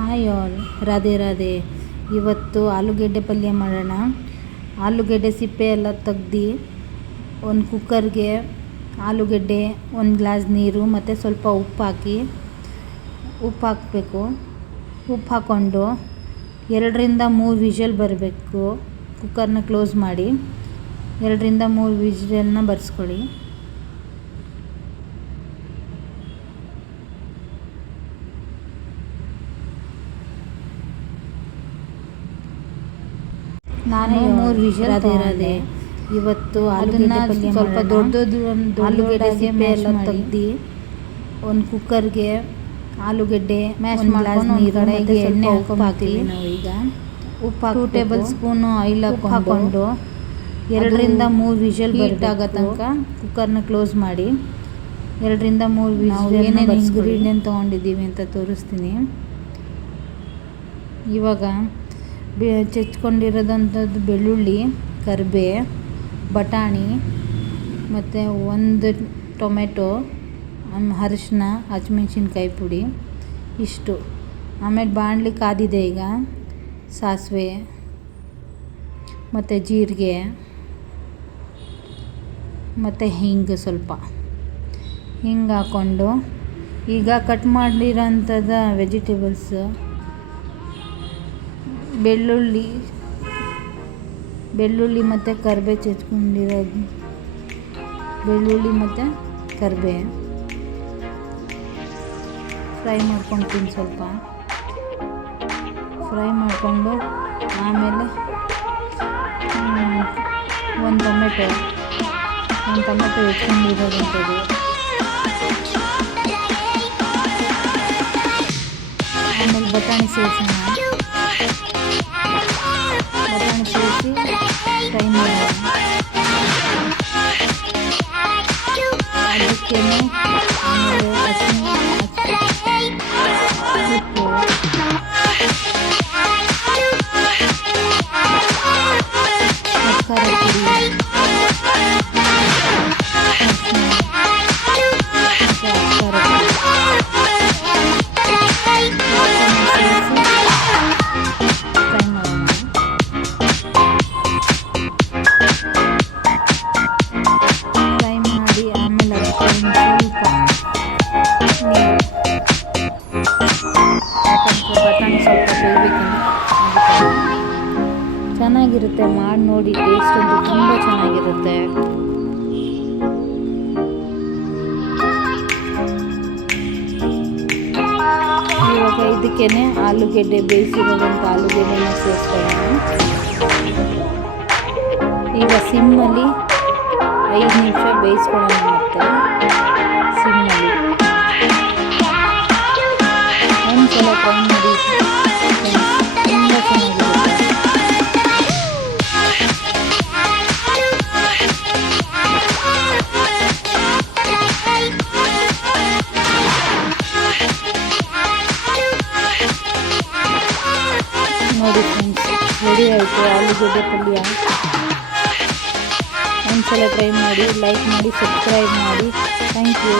Hi all, Radhe Radhe. ಇವತ್ತು ಆಲೂಗೆಡ್ಡೆ ಪಲ್ಯ ಮಾಡೋಣ. ಆಲೂಗೆಡ್ಡೆ ಸಿಪ್ಪೆ ಎಲ್ಲ ತೆಗ್ದು ಒಂದು ಕುಕ್ಕರ್ಗೆ ಆಲೂಗೆಡ್ಡೆ, ಒಂದು ಗ್ಲಾಸ್ ನೀರು ಮತ್ತು ಸ್ವಲ್ಪ ಉಪ್ಪು ಹಾಕಬೇಕು. ಉಪ್ಪು ಹಾಕ್ಕೊಂಡು 2ರಿಂದ 3 ವಿಷಲ್ ಬರಬೇಕು. ಕುಕ್ಕರ್ನ ಕ್ಲೋಸ್ ಮಾಡಿ 2ರಿಂದ 3 ವಿಷಲನ್ನ ಬರ್ಸ್ಕೊಳ್ಳಿ. ನಾನು 3 ವಿಷಲ್ ರಾಧೆ. ಇವತ್ತು ಅದನ್ನು ಸ್ವಲ್ಪ ದೊಡ್ಡದು ಆಲೂಗೆಡ್ಡೆ ಸಿಪ್ಪೆ ಎಲ್ಲ ತೆಗ್ದು ಒಂದು ಕುಕ್ಕರ್ಗೆ ಆಲೂಗೆಡ್ಡೆ ಮ್ಯಾಶ್ ಮಾಡ್ಕೊಂಡು ನೀರು ಮತ್ತು ಎಣ್ಣೆ ಹಾಕಿ ನಾವು ಈಗ ಉಪ್ಪು 2 ಟೇಬಲ್ ಸ್ಪೂನು ಆಯಿಲ್ ಹಾಕ್ಕೊಂಡು 2ರಿಂದ 3 ವಿಷಲ್ ಬರಬೇಕಾಗ ತನಕ ಕುಕ್ಕರ್ನ ಕ್ಲೋಸ್ ಮಾಡಿ 2ರಿಂದ 3 ವಿಷಲ್ ಏನೇನು ಇಂಗ್ರೀಡಿಯೆಂಟ್ ತೊಗೊಂಡಿದ್ದೀವಿ ಅಂತ ತೋರಿಸ್ತೀನಿ. ಇವಾಗ ಚೆಚ್ಕೊಂಡಿರೋದಂಥದ್ದು ಬೆಳ್ಳುಳ್ಳಿ, ಕರಿಬೇ, ಬಟಾಣಿ ಮತ್ತು 1 ಟೊಮೆಟೊ, ಅರಿಶಿನ, ಹಸಿಮೆಣ್ಸಿನ್ಕಾಯಿ ಪುಡಿ ಇಷ್ಟು. ಆಮೇಲೆ ಬಾಣಲಿ ಕಾದಿದೆ. ಈಗ ಸಾಸಿವೆ ಮತ್ತು ಜೀರಿಗೆ ಮತ್ತು ಹಿಂಗೆ ಸ್ವಲ್ಪ ಹಿಂಗೆ ಹಾಕ್ಕೊಂಡು ಈಗ ಕಟ್ ಮಾಡಿರೋಂಥದ್ದು ವೆಜಿಟೇಬಲ್ಸ್ ಬೆಳ್ಳುಳ್ಳಿ ಮತ್ತು ಕರಿಬೇ ಚೆಚ್ಕೊಂಡಿರೋದು ಬೆಳ್ಳುಳ್ಳಿ ಮತ್ತು ಕರಿಬೇ ಫ್ರೈ ಮಾಡ್ಕೊಳ್ತೀನಿ. ಸ್ವಲ್ಪ ಫ್ರೈ ಮಾಡಿಕೊಂಡು ಆಮೇಲೆ 1 ಟೊಮೆಟೊ ಎತ್ಕೊಂಡಿರೋದಂಥದ್ದು, ಆಮೇಲೆ ಬಟಾಣಿ ಸೇರಿಸಿ ಫ್ರೈ ಮಾಡೋಣ. ಅದಕ್ಕೆ ಆಮೇಲೆ ಉಪ್ಪು, ಖಾರ ಪುಡಿ, ಬಟಾಣಿ ಸ್ವಲ್ಪ ಬೇಯಬೇಕಂದ್ರೆ ಚೆನ್ನಾಗಿರುತ್ತೆ. ಮಾಡಿ ನೋಡಿ, ಟೇಸ್ಟ್ ಅಂತೂ ತುಂಬ ಚೆನ್ನಾಗಿರುತ್ತೆ. ಇವಾಗ ಇದಕ್ಕೇ ಆಲೂಗೆಡ್ಡೆ ಬೇಯಿಸಿರೋದಂಥ ಆಲೂಗೆಡ್ಡೆನ ಸೇರಿಸ್ಕೊಳ್ಳೋಣ. ಈಗ ಸಿಮ್ಮಲ್ಲಿ 5 ನಿಮಿಷ ಬೇಯಿಸ್ಕೊಳ್ಳೋಣ. ಮತ್ತು ಸಿಮ್ಮಲ್ಲಿ ಒಂದ್ಸಲ ಟ್ರೈ ಮಾಡಿ, ತುಂಬ ಚೆನ್ನಾಗಿರುತ್ತೆ. ನೋಡಿ ಫ್ರೆಂಡ್ಸ್, ರೆಡಿ ಆಯಿತು ಆಲೂಗೆಡ್ಡೆ ಪಲ್ಯ. ಒಂದ್ಸಲ ಟ್ರೈ ಮಾಡಿ, ಲೈಕ್ ಮಾಡಿ, ಸಬ್ಸ್ಕ್ರೈಬ್ ಮಾಡಿ. Thank you.